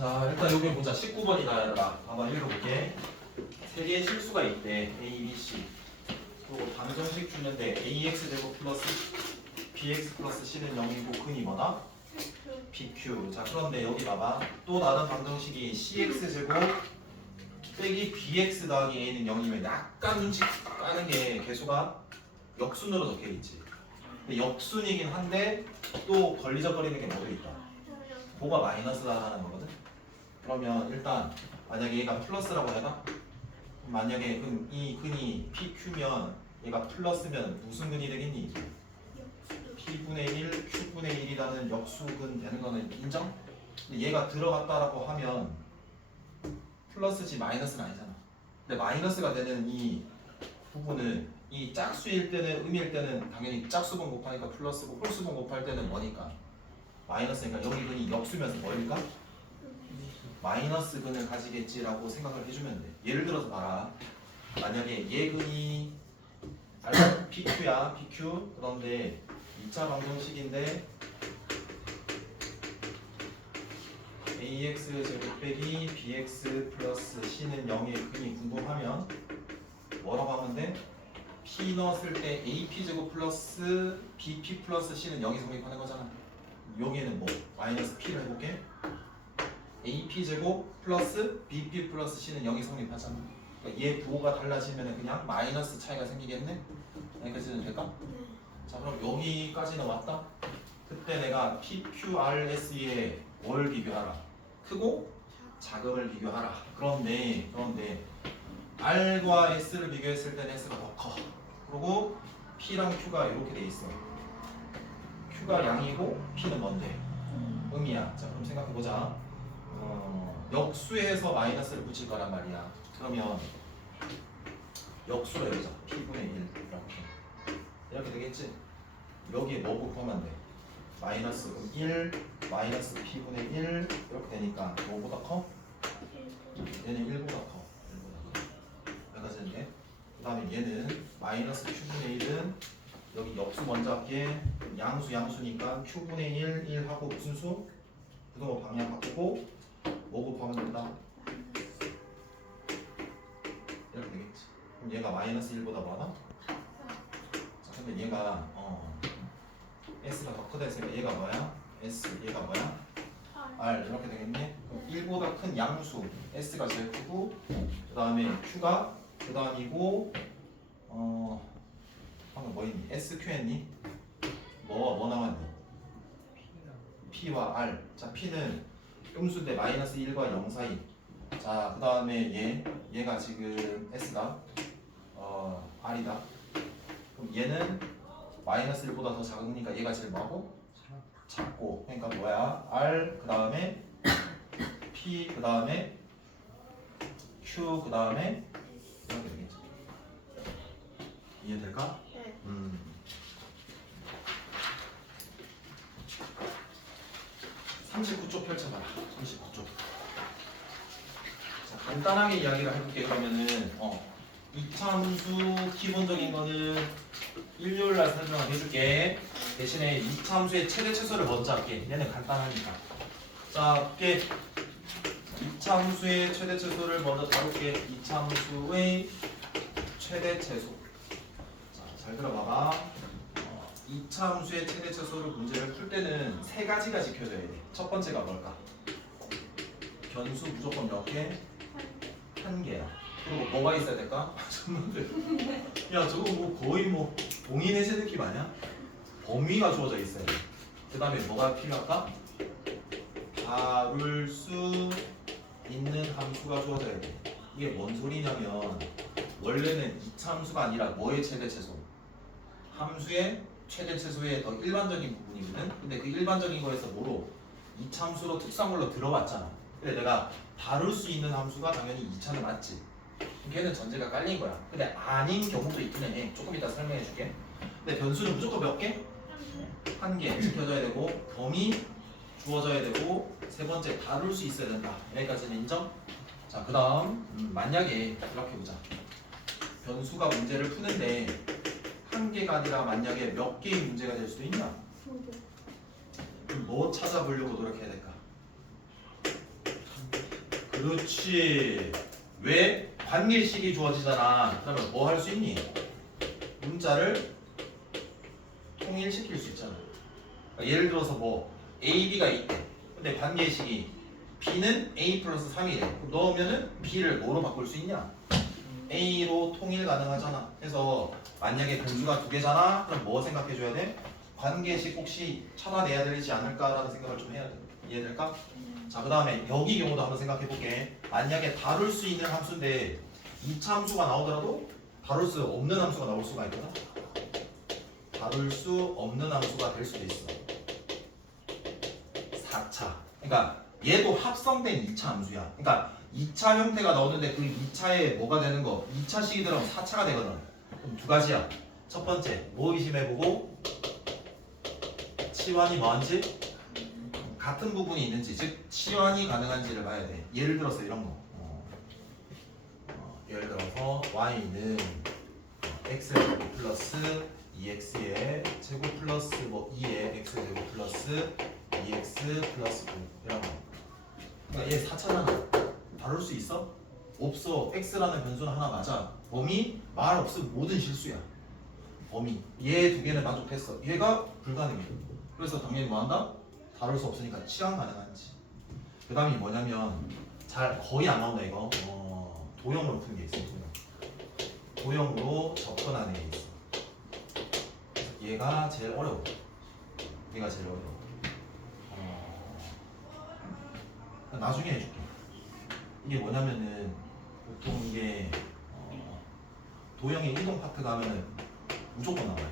자, 일단 여기 보자. 19번이다, 얘들아. 봐봐, 읽어볼게. 세 개의 실수가 있대. A, B, C. 그리고 방정식 주는데 AX 제곱 플러스 BX 플러스 C는 0이고 근이 뭐다? BQ. 자, 그런데 여기 봐봐. 또 다른 방정식이 CX 제곱 빼기 BX 더하기 A는 0이면 약간 눈치 까는 게 개수가 역순으로 적혀 있지. 근데 역순이긴 한데 또 걸리적거리는 게 뭐도 있다. 뭐가 마이너스다라는 거거든. 그러면 일단 만약에 얘가 플러스라고 해봐. 만약에 이 근이 PQ면 얘가 플러스면 무슨 근이 되겠니? P분의 1, Q분의 1이라는 역수근 되는 거는 인정? 근데 얘가 들어갔다라고 하면 플러스지 마이너스는 아니잖아. 근데 마이너스가 되는 이 부분은 이 짝수일 때는 음일 때는 당연히 짝수분 곱하니까 플러스고 홀수분 곱할 때는 뭐니까? 마이너스니까 여기 근이 역수면서 뭐일까? 마이너스 근을 가지겠지라고 생각을 해주면 돼. 예를 들어서 봐라. 만약에 얘 근이 PQ야, PQ. 그런데 2차 방정식인데 AX 제곱 빼기 BX 플러스 C는 0의 근이 궁금하면 뭐라고 하면 돼? P 넣었을 때 AP 제곱 플러스 BP 플러스 C는 0이 성립하는 거잖아. 여기에는 뭐? 마이너스 P를 해볼게. AP 제곱 플러스 BP 플러스 C는 0이 성립하잖아. 그러니까 얘 부호가 달라지면 그냥 마이너스 차이가 생기겠네? 여기까지는 될까? 자, 그럼 여기까지는 왔다? 그때 내가 PQRS의 뭘 비교하라? 크고 작음을 비교하라. 그런데 R과 S를 비교했을 때는 S가 더 커. 그리고 P랑 Q가 이렇게 돼 있어. Q가 양이고 P는 뭔데? 음이야. 자, 그럼 생각해보자. 역수에서 마이너스를 붙일 거란 말이야. 그러면 역수로 해보자. P분의 1 이렇게 되겠지? 여기에 뭐 곱하면 돼? 마이너스 1 마이너스 P분의 1 이렇게 되니까 뭐보다 커? 얘는 1보다 커. 1보다 커. 여기까지는 돼? 그 다음에 얘는 마이너스 Q분의 1은 여기 역수 먼저 할게. 양수니까 Q분의 1 하고 무슨 수? 부등호 방향 바꾸고 뭐 곱하면 된다? 이렇게 되겠지. 그럼 얘가 마이너스 1보다 많아? 자, 근데 얘가 S가 더 크다 했으니까 얘가 뭐야? S, 얘가 뭐야? R 이렇게 되겠네. 그럼 1보다 큰 양수 S가 제일 크고 그 다음에 Q가 그 다음이고 방금 뭐 있니? SQ 했니? 뭐 남았니? P와 R. 자, P는 음수인데 마이너스 1과 0 사이. 자, 그 다음에 얘가 지금 S다. R이다. 그럼 얘는 마이너스 1보다 더 작으니까 얘가 제일 뭐고? 작고. 그러니까 뭐야? R 그 다음에 P 그 다음에 Q 그 다음에 이렇게 되겠지. 이해될까? 네. 39쪽 펼쳐봐라. 39쪽. 자, 간단하게 이야기를 해볼게. 그러면은 이차함수 기본적인 거는 일요일날 설명을 해줄게. 대신에 이차함수의 최대 최소를 먼저 할게. 얘는 간단하니까. 자, 이게 이차함수의 최대 최소를 먼저 다룰게. 이차함수의 최대 최소. 자, 잘 들어봐봐. 이차함수의 최대 최소를 문제를 풀 때는 세 가지가 지켜져야 돼. 첫 번째가 뭘까? 변수 무조건 몇 개? 한 개야. 그리고 뭐가 있어야 될까? 야, 저거 뭐 거의 뭐 봉인해제 느낌 아니야? 범위가 주어져 있어야 돼. 그 다음에 뭐가 필요할까? 다룰 수 있는 함수가 주어져야 돼. 이게 뭔 소리냐면 원래는 이차함수가 아니라 뭐의 최대 최소? 함수의 최대 최소의 더 일반적인 부분이거든. 근데 그 일반적인 거에서 뭐로? 이차함수로 특수함물로 들어왔잖아. 근데 내가 다룰 수 있는 함수가 당연히 2차는 맞지. 걔는 전제가 깔린 거야. 근데 아닌 경우도 있기는 해. 조금 이따 설명해 줄게. 근데 변수는 무조건 몇 개? 한 개 지켜져야 되고 범위 주어져야 되고 세 번째 다룰 수 있어야 된다. 여기까지는 인정? 자, 그 다음 만약에 이렇게 보자. 변수가 문제를 푸는데 한 개가 아니라 만약에 몇 개의 문제가 될 수도 있냐? 그럼 뭐 찾아보려고 노력해야 될까? 그렇지. 왜? 관계식이 주어지잖아. 그러면 뭐 할 수 있니? 문자를 통일시킬 수 있잖아. 그러니까 예를 들어서 뭐 A, B가 있대. 근데 관계식이 B는 A 플러스 3이래. 넣으면은 B를 뭐로 바꿀 수 있냐? A로 통일 가능하잖아. 그래서 만약에 근수가 두 개잖아. 그럼 뭐 생각해줘야 돼? 관계식 혹시 찾아내야 되지 않을까라는 생각을 좀 해야 돼. 이해될까? 자, 그 다음에 여기 경우도 한번 생각해 볼게. 만약에 다룰 수 있는 함수인데 2차 함수가 나오더라도 다룰 수 없는 함수가 나올 수가 있거든. 다룰 수 없는 함수가 될 수도 있어. 4차. 그러니까 얘도 합성된 2차 함수야. 그러니까 2차 형태가 나오는데 그 2차에 뭐가 되는 거? 2차식이 들어가면 4차가 되거든. 그럼 두 가지야. 첫 번째, 뭐 의심해보고 치환이 뭐한지? 같은 부분이 있는지, 즉 치환이 가능한지를 봐야 돼. 예를 들어서 이런 거. 예를 들어서 y는 x제곱 플러스 2x의 제곱 플러스 뭐 2의 x제곱 플러스 2x 플러스 9 이런 거. 그러니까 얘 4차잖아. 다룰 수 있어? 없어. x라는 변수는 하나 맞아. 범위 말 없으면 모든 실수야. 범위 얘 두 개는 만족했어. 얘가 불가능해. 그래서 당연히 뭐한다? 다룰 수 없으니까 치환 가능한지. 그 다음이 뭐냐면 잘 거의 안 나온다 이거. 도형으로 푸는 게 있어. 도형으로 접근하는 게 있어. 얘가 제일 어려워. 얘가 제일 어려워. 나중에 해줄게. 이게 뭐냐면은 보통 이게 도형의 이동 파트가 하면은 무조건 나와요.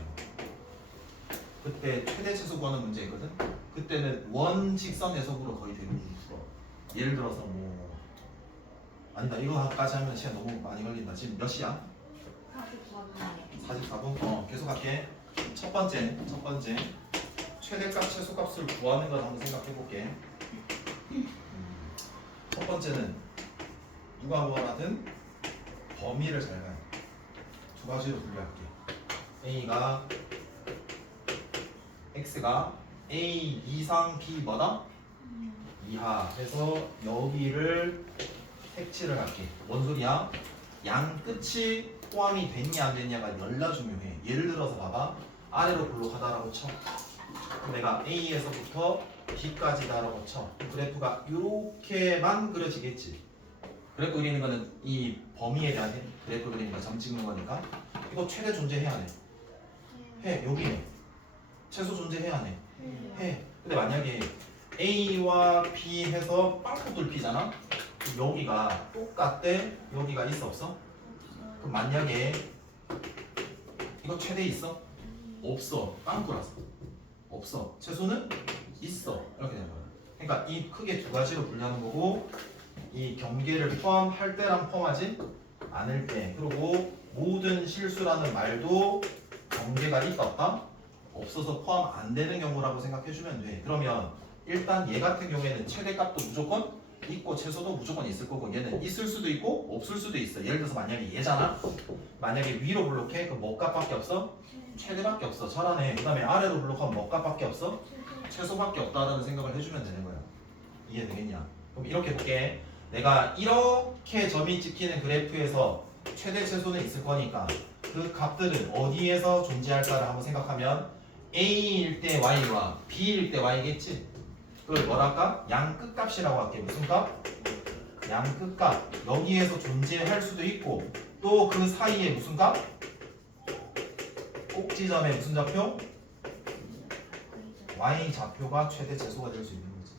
그때 최대 최소 구하는 문제 있거든. 그때는 원직선 해석으로 거의 대부분 풀어. 예를 들어서 뭐 아니다 이거까지 하면 시간 너무 많이 걸린다. 지금 몇 시야? 44분? 계속 할게. 첫 번째 최대값 최소값을 구하는 걸 한번 생각해 볼게. 첫 번째는 누가 뭐라든 범위를 잘 봐요. 두 가지로 분류할게. x가 a 이상 b 뭐다? 이하 해서 여기를 색칠을 할게. 뭔 소리야? 양 끝이 포함이 됐냐 안 됐냐가 열나 중요해. 예를 들어서 봐봐. 아래로 블록하다라고 쳐. 내가 A에서부터 B까지다라고 쳐. 그래프가 이렇게만 그려지겠지. 그래프 그리는 거는 이 범위에 대한 그래프 그리는 거 점 찍는 거니까 이거 최대 존재해야 해. 해. 여기 최소 존재해야 해. 해. 근데 만약에 A와 B 해서 빵꾸 뚫히잖아? 여기가 똑같대? 여기가 있어 없어? 그럼 만약에 이거 최대 있어? 없어. 빵꾸라서 없어. 최소는 있어. 이렇게 되는 거야. 그러니까 이 크게 두 가지로 분류하는 거고, 이 경계를 포함할 때랑 포함하지 않을 때, 그리고 모든 실수라는 말도 경계가 있다 없다? 없어서 포함 안 되는 경우라고 생각해 주면 돼. 그러면 일단 얘 같은 경우에는 최대값도 무조건 있고 최소도 무조건 있을 거고, 얘는 있을 수도 있고 없을 수도 있어. 예를 들어서 만약에 얘잖아. 만약에 위로 블록해 그럼 뭐 값밖에 없어? 최대밖에 없어. 잘하네. 그 다음에 아래로 블록하면 뭐 값밖에 없어? 최소밖에 없다라는 생각을 해주면 되는 거야. 이해되겠냐? 그럼 이렇게 볼게. 내가 이렇게 점이 찍히는 그래프에서 최대 최소는 있을 거니까 그 값들은 어디에서 존재할까를 한번 생각하면 A일 때 Y와 B일 때 Y겠지? 그걸 뭐랄까? 양 끝값이라고 할게. 무슨 값? 양 끝값. 여기에서 존재할 수도 있고 또 그 사이에 무슨 값? 꼭지점에 무슨 좌표? Y 좌표가 최대 최소가 될 수 있는 거지.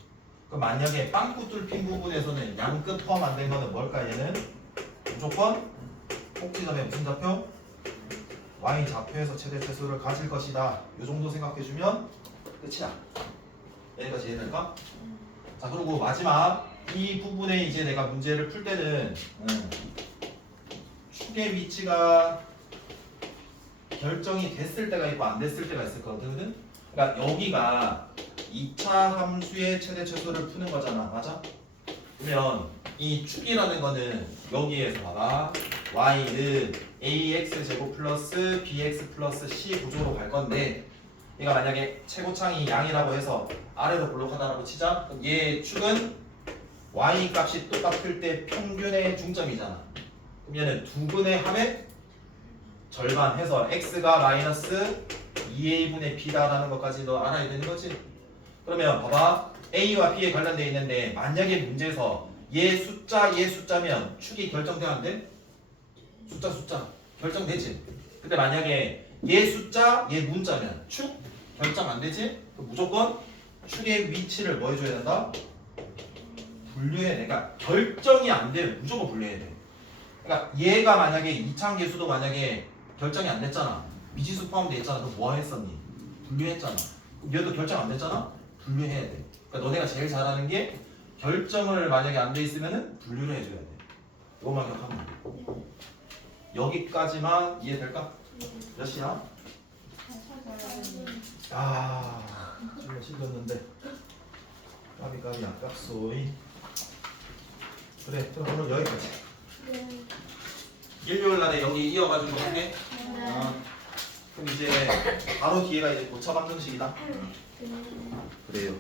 그럼 만약에 빵꾸 뚫힌 부분에서는 양 끝 포함 안 된 거는 뭘까? 얘는 무조건 꼭지점에 무슨 좌표? Y 좌표에서 최대 최소를 가질 것이다. 이 정도 생각해주면 끝이야. 여기까지 이해될까? 자, 그리고 마지막 이 부분에 이제 내가 문제를 풀 때는 축의 위치가 결정이 됐을 때가 있고 안 됐을 때가 있을 거거든. 그러니까 여기가 2차 함수의 최대 최소를 푸는 거잖아. 맞아? 그러면 이 축이라는 거는 여기에서 봐봐. y는 ax 제곱 플러스 bx 플러스 c 구조로 갈 건데, 얘가 만약에 최고창이 양이라고 해서 아래로 블록하다라고 치자. 그럼 얘 축은 y 값이 똑같을 때 평균의 중점이잖아. 그럼 얘는 두 분의 합의 절반 해서 x가 마이너스 2a분의 b다라는 것까지 너 알아야 되는 거지. 그러면 봐봐, a와 b에 관련돼 있는데 만약에 문제에서 얘 숫자면 축이 결정돼야 안 돼? 숫자 결정되지. 근데 만약에 얘 숫자 얘 문자면 축 결정 안 되지? 그럼 무조건 축의 위치를 뭐 해줘야 된다? 분류해야 돼. 그러니까 결정이 안 되면 무조건 분류해야 돼. 그러니까 얘가 만약에 이차함계수도 만약에 결정이 안 됐잖아. 미지수 포함돼 있잖아. 너 뭐 했었니? 분류했잖아. 얘도 결정 안 됐잖아. 분류해야 돼. 그러니까 너네가 제일 잘하는 게 결정을 만약에 안 돼 있으면은 분류를 해줘야 돼. 이것만 기억하면 돼. 여기까지만 이해될까? 몇 시야? 아, 정말 힘들었는데. 까비 아깝소이. 그래, 그럼 오늘 여기까지. 일요일 날에 여기 이어가지고 할게. 그럼 이제 바로 뒤에가 이제 고차 방정식이다. 그래요.